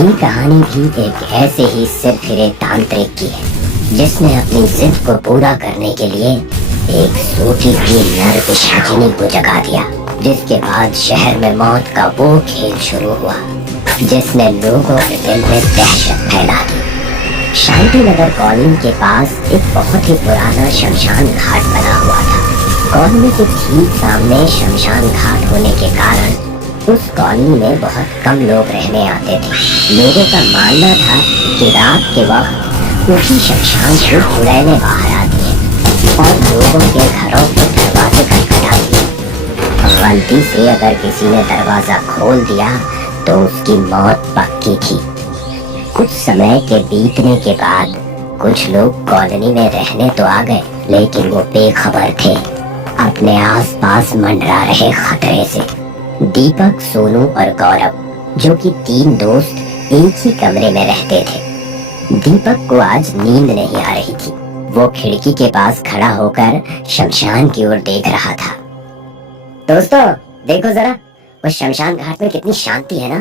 ये कहानी भी एक ऐसे ही सिर फिरे तांत्रिक की है जिसने अपनी जिद को पूरा करने के लिए एक सोती हुई नर पिशाचिनी को जगा दिया, जिसके बाद शहर में मौत का वो खेल शुरू हुआ जिसने लोगों के दिल में दहशत फैला दी। शांति नगर कॉलोनी के पास एक बहुत ही पुराना शमशान घाट बना हुआ था। कॉलोनी के ठीक सामने शमशान घाट होने के कारण उस कॉलोनी में बहुत कम लोग रहने आते थे। लोगों का मानना था कि रात के वक्त उसी शमशान से चुड़ैलें बाहर आती हैं और लोगों के घरों के दरवाजे खटखटाती हैं। गलती से अगर किसी ने दरवाजा खोल दिया तो उसकी मौत पक्की थी। कुछ समय के बीतने के बाद कुछ लोग कॉलोनी में रहने तो आ गए, लेकिन वो बेखबर थे अपने आसपास मंडरा रहे खतरे से। दीपक, सोनू और गौरव, जो कि तीन दोस्त एक ही कमरे में रहते थे। दीपक को आज नींद नहीं आ रही थी। वो खिड़की के पास खड़ा होकर शमशान की ओर देख रहा था। दोस्तों देखो जरा, उस शमशान घाट में कितनी शांति है ना।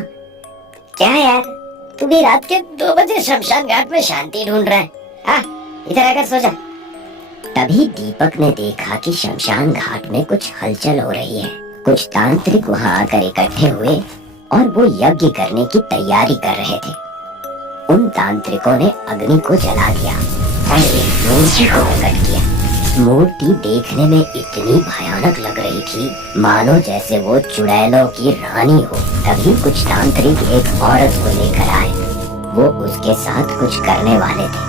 क्या यार, तू भी रात के 2 बजे शमशान घाट में शांति ढूंढ रहा है? हाँ, इधर आकर सो जा। तभी दीपक ने देखा कि शमशान घाट में कुछ हलचल हो रही है। कुछ तांत्रिक वहां आकर इकट्ठे हुए और वो यज्ञ करने की तैयारी कर रहे थे। उन तांत्रिकों ने अग्नि को जला दिया और एक मूर्ति को प्रकट किया। मूर्ति देखने में इतनी भयानक लग रही थी मानो जैसे वो चुड़ैलों की रानी हो। तभी कुछ तांत्रिक एक औरत को लेकर आए। वो उसके साथ कुछ करने वाले थे।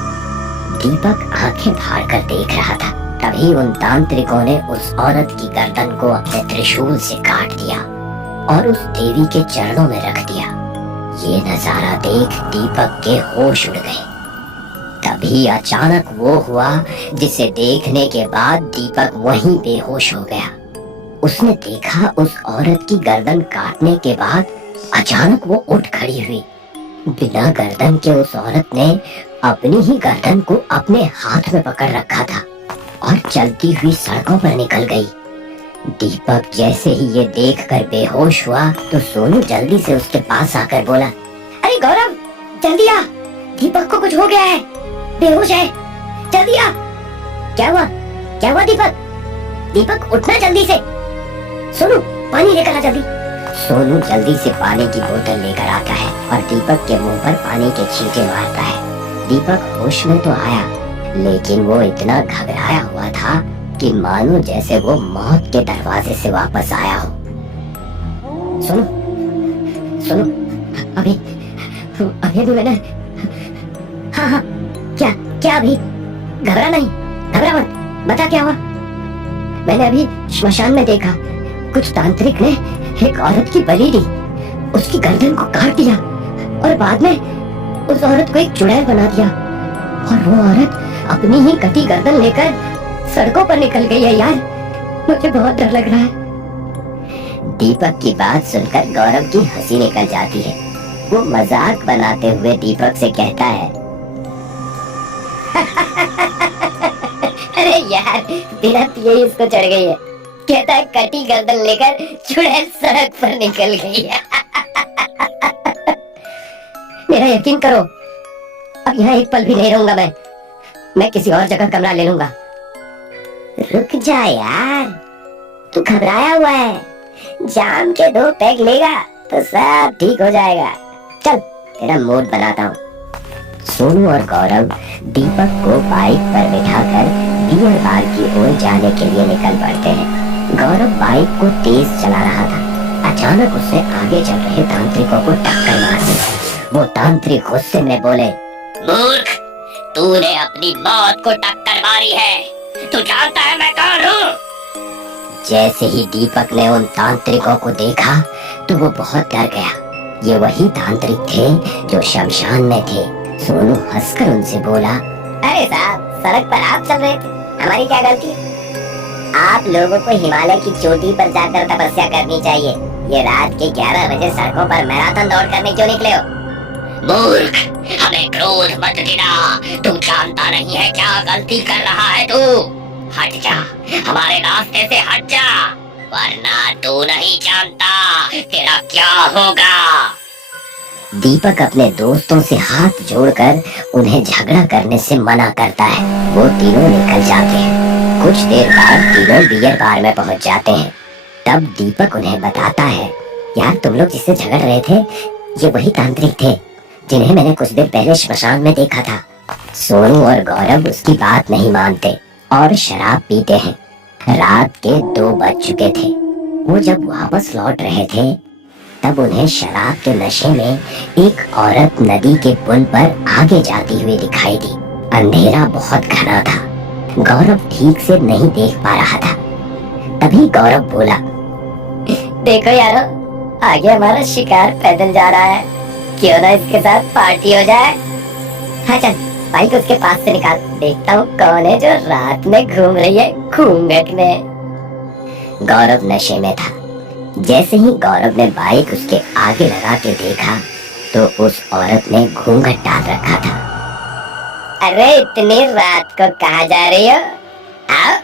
दीपक आंखें फाड़ कर देख रहा था। तभी उन तांत्रिकों ने उस औरत की गर्दन को अपने त्रिशूल से काट दिया और उस देवी के चरणों में रख दिया। ये नजारा देख दीपक के होश उड़ गए। तभी अचानक वो हुआ जिसे देखने के बाद दीपक वहीं बेहोश हो गया। उसने देखा उस औरत की गर्दन काटने के बाद अचानक वो उठ खड़ी हुई। बिना गर्दन के उस औरत ने अपनी ही गर्दन को अपने हाथ में पकड़ रखा था और चलती हुई सड़कों पर निकल गई। दीपक जैसे ही ये देखकर बेहोश हुआ तो सोनू जल्दी से उसके पास आकर बोला, अरे गौरव, जल्दी आ, दीपक को कुछ हो गया है, बेहोश है, जल्दी आ। क्या हुआ? क्या हुआ दीपक? दीपक उठना जल्दी से। सोनू पानी लेकर आ जल्दी। सोनू जल्दी से पानी की बोतल लेकर आता है और दीपक के मुंह पर पानी के छींटे मारता है। दीपक होश में तो आया, लेकिन वो इतना घबराया हुआ था कि मानो जैसे वो मौत के दरवाजे से वापस आया हो। सुनो, सुनो, अभी भी मैंने, हाँ, क्या अभी? घबरा नहीं, घबरा मत, बता क्या हुआ? मैंने अभी श्मशान में देखा, कुछ तांत्रिक ने एक औरत की बलि दी, उसकी गर्दन को काट दिया और बाद में उस औरत को एक चुड़ैल बना दिया और वो औरत अपनी ही कटी गर्दन लेकर सड़कों पर निकल गई है। यार, मुझे बहुत डर लग रहा है। दीपक की बात सुनकर गौरव की हंसी निकल जाती है। वो मजाक बनाते हुए दीपक से कहता है, अरे यार, बिना पिए ही इसको चढ़ गई है। कहता है कटी गर्दन लेकर चुड़ैल सड़क पर निकल गई है। मेरा यकीन करो, अब यहाँ एक पल भी नहीं रहूंगा। मैं किसी और जगह कमरा ले लूंगा। रुक जा यार, तू घबराया हुआ है। जाम के 2 पैग लेगा तो सब ठीक हो जाएगा। चल, तेरा मूड बनाता हूँ। सोनू और गौरव दीपक को बाइक पर बिठाकर बियर बार की ओर जाने के लिए निकल पड़ते हैं। गौरव बाइक को तेज चला रहा था। अचानक उसे आगे चल रहे तांत्रिकों को टक्कर मार दी। वो तांत्रिक गुस्से में बोले, मूर्ख, तूने अपनी मौत को टक्कर मारी है। तू जानता है मैं कौन हूँ? जैसे ही दीपक ने उन तांत्रिकों को देखा तो वो बहुत डर गया। ये वही तांत्रिक थे जो शमशान में थे। सोनू हंसकर उनसे बोला, अरे साहब, सड़क पर आप चल रहे थे, हमारी क्या गलती? आप लोगों को हिमालय की चोटी पर जाकर तपस्या करनी चाहिए। ये रात के 11 बजे सड़कों पर मैराथन दौड़ करने क्यों निकले हो? मूर्ख, हमें क्रोध मत दिला। तू जानता नहीं है क्या गलती कर रहा है तू। हट जा, हमारे रास्ते से हट जा, वरना तू नहीं जानता तेरा क्या होगा। दीपक अपने दोस्तों से हाथ जोड़कर उन्हें झगड़ा करने से मना करता है। वो तीनों निकल जाते हैं। कुछ देर बाद तीनों बियर बार में पहुंच जाते हैं। तब दीपक उन्हें बताता है, यार तुम लोग जिससे झगड़ रहे थे ये वही तांत्रिक थे जिन्हें मैंने कुछ देर पहले श्मशान में देखा था। सोनू और गौरव उसकी बात नहीं मानते और शराब पीते हैं। रात के 2 बज चुके थे। वो जब वापस लौट रहे थे तब उन्हें शराब के नशे में एक औरत नदी के पुल पर आगे जाती हुई दिखाई दी। अंधेरा बहुत घना था। गौरव ठीक से नहीं देख पा रहा था। तभी गौरव बोला, देखो यारो, आगे हमारा शिकार पैदल जा रहा है, क्यों ना इसके साथ पार्टी हो जाए। हाँ चल, बाइक उसके पास से निकाल, देखता हूँ कौन है जो रात में घूम रही है घूंघट में। गौरव नशे में था। जैसे ही गौरव ने बाइक उसके आगे लगा के देखा तो उस औरत ने घूंघट डाल रखा था। अरे इतनी रात को कहाँ जा रही हो? आओ,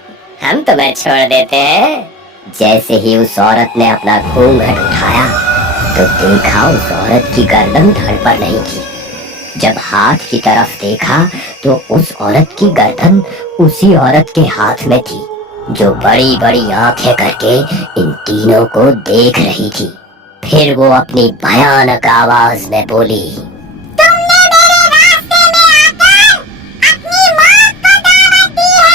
हम तुम्हें छोड़ देते हैं। जैसे ही उस औरत ने अपना घूंघट उठाया तो देखा उस औरत की गर्दन धड़ पर नहीं थी। जब हाथ की तरफ देखा तो उस औरत की गर्दन उसी औरत के हाथ में थी जो बड़ी बड़ी आंखें करके इन तीनों को देख रही थी। फिर वो अपनी भयानक आवाज में बोली, तुमने मेरे रास्ते में आकर अपनी मौत को दावत दी है।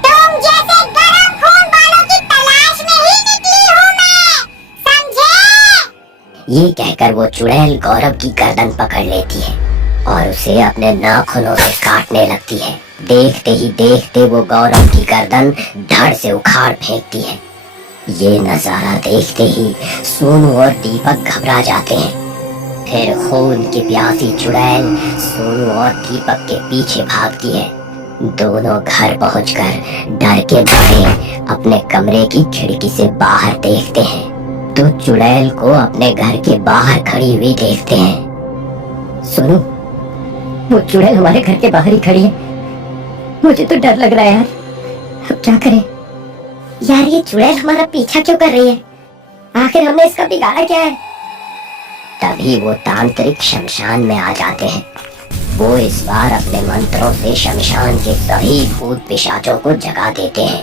तुम जैसे गरम खून वालों की तलाश में ही निकली हूँ मैं, समझे? ये कहकर वो चुड़ैल गौरव की गर्दन पकड़ लेती है और उसे अपने नाखूनों से काटने लगती है। देखते ही देखते वो गौरव की गर्दन धड़ से उखाड़ फेंकती है। ये नजारा देखते ही सोनू और दीपक घबरा जाते हैं। फिर खून की प्यासी चुड़ैल सोनू और दीपक के पीछे भागती है। दोनों घर पहुंचकर डर के मारे अपने कमरे की खिड़की से बाहर देखते हैं तो चुड़ैल को अपने घर के बाहर खड़ी हुई देखते हैं। सोनू, वो चुड़ैल हमारे घर के बाहर ही खड़ी है। मुझे तो डर लग रहा है यार, अब क्या करें? यार ये चुड़ैल हमारा पीछा क्यों कर रही है? आखिर हमने इसका बिगाड़ा क्या है? तभी वो तांत्रिक शमशान में आ जाते हैं। वो इस बार अपने मंत्रों से शमशान के सभी भूत पिशाचों को जगा देते हैं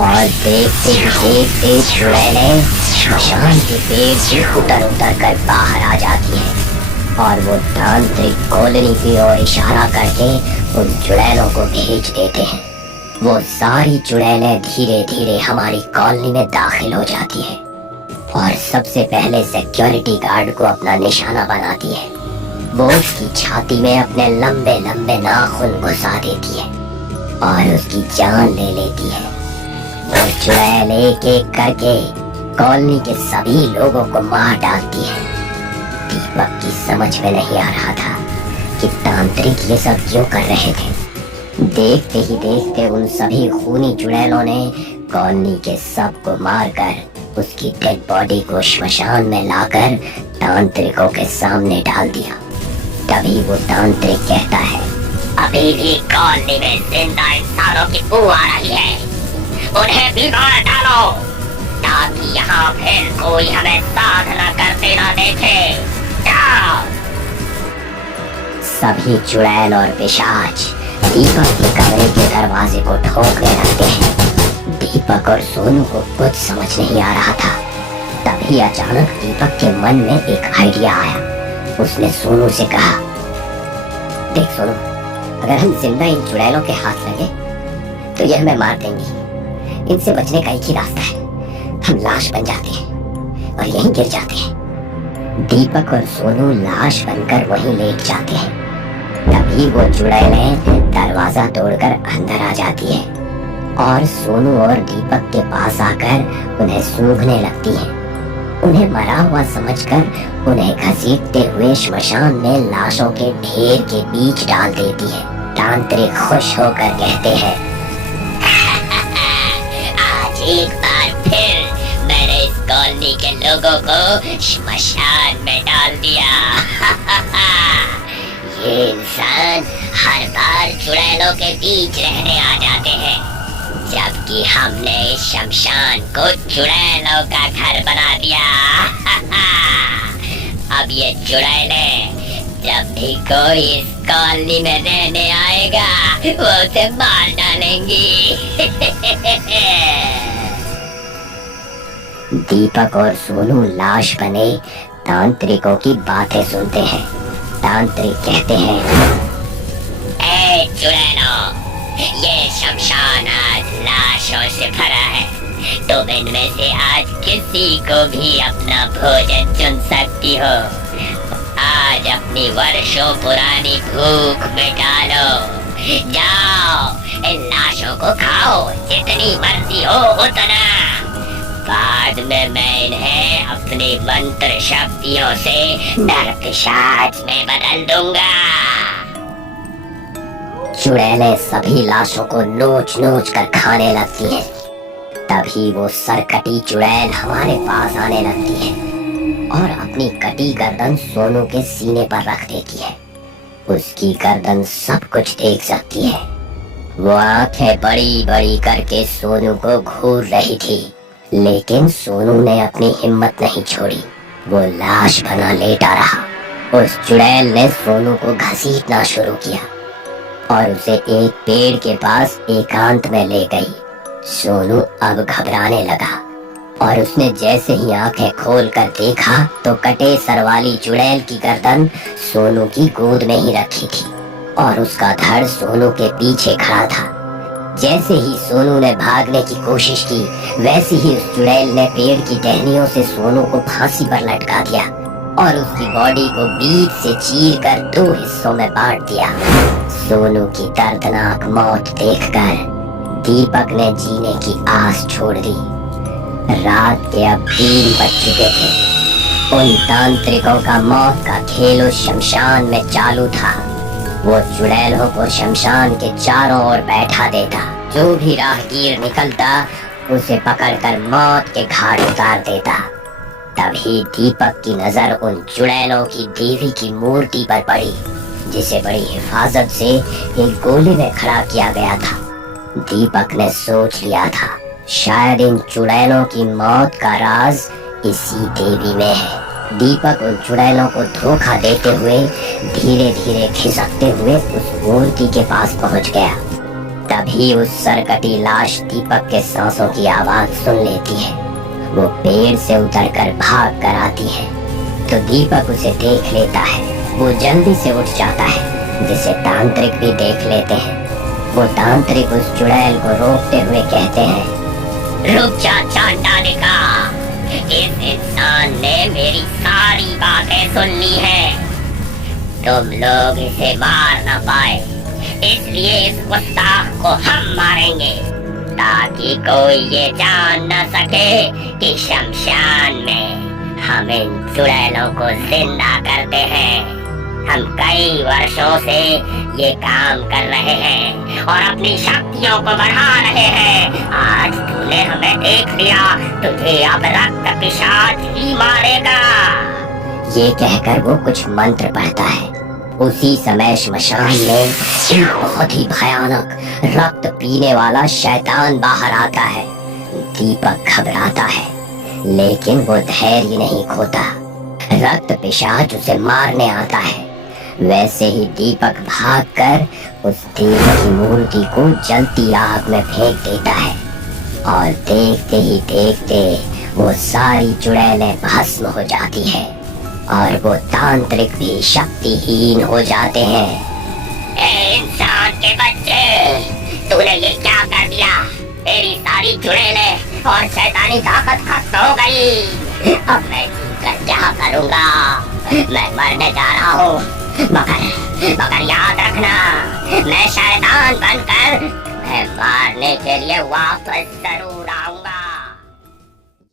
और देखते ही देखते चुड़ैलें शमशान के पेड़ से उतर उतर कर बाहर आ जाती हैं और वो तांत्रिक कॉलोनी की ओर इशारा करके उन चुड़ैलों को भेज देते हैं। वो सारी चुड़ैलें धीरे धीरे हमारी कॉलोनी में दाखिल हो जाती है और सबसे पहले सिक्योरिटी गार्ड को अपना निशाना बनाती है। वो उसकी छाती में अपने लंबे लंबे नाखून घुसा देती है और उसकी जान ले लेती है। वो चुड़ैल एक एक करके कॉलोनी के सभी लोगों को मार डालती है। दीपक की समझ में नहीं आ रहा था कि तांत्रिक ये सब क्यों कर रहे थे। देखते ही देखते उन सभी खूनी चुड़ैलों ने कॉलोनी के सबको मारकर उसकी डेड बॉडी को श्मशान में लाकर तांत्रिकों के सामने डाल दिया। तभी वो तांत्रिक कहता है, अभी भी कॉलोनी में जिंदा इंसानों की बू आ रही है, उन्हें भी मार डालो ताकि यहाँ फिर कोई हमें साधना करते ना देखे। सभी चुड़ैल और पिशाच दीपक के कमरे के दरवाजे को ठोकने लगते हैं। दीपक और सोनू को कुछ समझ नहीं आ रहा था। तभी अचानक दीपक के मन में एक आइडिया आया। उसने सोनू से कहा, देख सोनू, अगर हम जिंदा इन चुड़ैलों के हाथ लगे तो ये हमें मार देंगी। इनसे बचने का एक ही रास्ता है, हम लाश बन जाते हैं और यहीं गिर जाते हैं। दीपक और सोनू लाश बनकर वहीं लेट जाते हैं। तभी वो चुड़ैलें दरवाजा तोड़कर अंदर आ जाती है और सोनू और दीपक के पास आकर उन्हें सूंघने लगती हैं। उन्हें मरा हुआ समझकर उन्हें घसीटते हुए श्मशान में लाशों के ढेर के बीच डाल देती है। तांत्रिक खुश होकर कहते हैं, आज एक बार फिर मैंने इस कॉलोनी के लोगों को श्मशान में डाल दिया। ये इंसान हर बार चुड़ैलों के बीच रहने आ जाते हैं, जबकि हमने इस शमशान को चुड़ैलों का घर बना दिया। अब ये चुड़ैलें जब भी कोई इस कॉलोनी में रहने आएगा वो उसे मार डालेंगी। दीपक और सोनू लाश बने तांत्रिकों की बातें सुनते हैं। तांत्रिक कहते हैं, ए चुड़ैलों, ये शमशान आज लाशों से भरा है। तुम इनमें से आज किसी को भी अपना भोजन चुन सकती हो। आज अपनी वर्षों पुरानी भूख मिटा लो। जाओ इन लाशों को खाओ, जितनी मर्जी हो उतना। बाद में मैं इन्हें अपनी मंत्र शक्तियों से नरपिशाच में बदल दूंगा। चुड़ैलें सभी लाशों को नोच नोच कर खाने लगती हैं। तभी वो सरकटी चुड़ैल हमारे पास आने लगती है और अपनी कटी गर्दन सोनू के सीने पर रख देती है। उसकी गर्दन सब कुछ देख सकती है। वो आंखें बड़ी बड़ी करके सोनू को घूर रही थी, लेकिन सोनू ने अपनी हिम्मत नहीं छोड़ी। वो लाश बना लेटा रहा। उस चुड़ैल ने सोनू को घसीटना शुरू किया और उसे एक पेड़ के पास एकांत में ले गई। सोनू अब घबराने लगा और उसने जैसे ही आंखें खोलकर देखा तो कटे सर वाली चुड़ैल की गर्दन सोनू की गोद में ही रखी थी और उसका धड़ सोनू के पीछे खड़ा था। जैसे ही सोनू ने भागने की कोशिश की, वैसे ही उस चुड़ैल ने पेड़ की टहनियों से सोनू को फांसी पर लटका दिया और उसकी बॉडी को बीच से चीर कर 2 हिस्सों में बांट दिया। सोनू की दर्दनाक मौत देखकर दीपक ने जीने की आस छोड़ दी। रात के अब 3 बज चुके थे। उन तांत्रिकों का मौत का खेल उस शमशान में चालू था। वो चुड़ैलों को शमशान के चारों ओर बैठा देता। जो भी राहगीर निकलता उसे पकड़कर मौत के घाट उतार देता। तभी दीपक की नजर उन चुड़ैलों की देवी की मूर्ति पर पड़ी, जिसे बड़ी हिफाजत से एक गोले में खड़ा किया गया था। दीपक ने सोच लिया था, शायद इन चुड़ैलों की मौत का राज इसी देवी में है। दीपक उन चुड़ैलों को धोखा देते हुए धीरे धीरे खिसकते हुए उस मूर्ति के पास पहुंच गया। तभी उस सरकटी लाश दीपक के सांसों की आवाज सुन लेती है। वो पेड़ से उतरकर भाग कर आती है तो दीपक उसे देख लेता है। वो जल्दी से उठ जाता है, जिसे तांत्रिक भी देख लेते हैं। वो तांत्रिक उस चुड़ैल को रोकते हुए कहते हैं, रुक जा चांडालिका, इस इंसान ने मेरी सारी बातें सुन ली है। तुम लोग इसे मार न पाए, इसलिए इस गुस्ताख को हम मारेंगे, ताकि कोई ये जान न सके कि शमशान में हम इन चुड़ैलों को जिंदा करते हैं। हम कई वर्षों से ये काम कर रहे हैं और अपनी शक्तियों को बढ़ा रहे हैं। आज तूने हमें देख लिया, तुझे अब रक्त पिशाच ही मारेगा। ये कहकर वो कुछ मंत्र पढ़ता है। उसी समय श्मशान में एक बहुत ही भयानक रक्त पीने वाला शैतान बाहर आता है। दीपक घबराता है, लेकिन वो धैर्य नहीं खोता। रक्त पिशाच उसे मारने आता है। वैसे ही दीपक भागकर उस देवी की मूर्ति को जलती आग में फेंक देता है और देखते ही देखते वो सारी चुड़ैलें भस्म हो जाती है और वो तांत्रिक भी शक्तिहीन हो जाते हैं। ए इंसान के बच्चे, तूने ये क्या कर दिया? तेरी सारी चुड़ैलें और शैतानी ताकत खत्म हो गई। अब मैं जीकर क्या करूँगा? मैं मरने जा रहा हूँ, मगर याद रखना, मैं शैतान बनकर मैं मारने के लिए वापस जरूर आऊंगा।